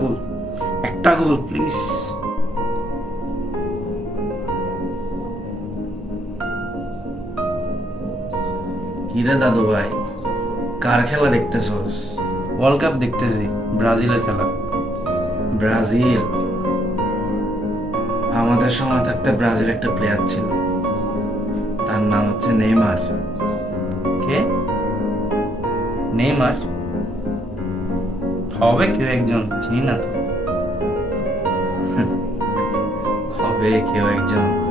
গোল, একটা গোল প্লিজ। কিরে দাদু ভাই, কার খেলা দেখতেছস? ওয়ার্ল্ড কাপ দেখতেছি, ব্রাজিলের খেলা। ব্রাজিল? আমাদের সময় থাকতে ব্রাজিল একটা প্লেয়ার ছিল, তার নাম হচ্ছে নেইমার। কে? নেইমার? হবে কেউ একজন, চিনি না তো। হবে কেউ একজন।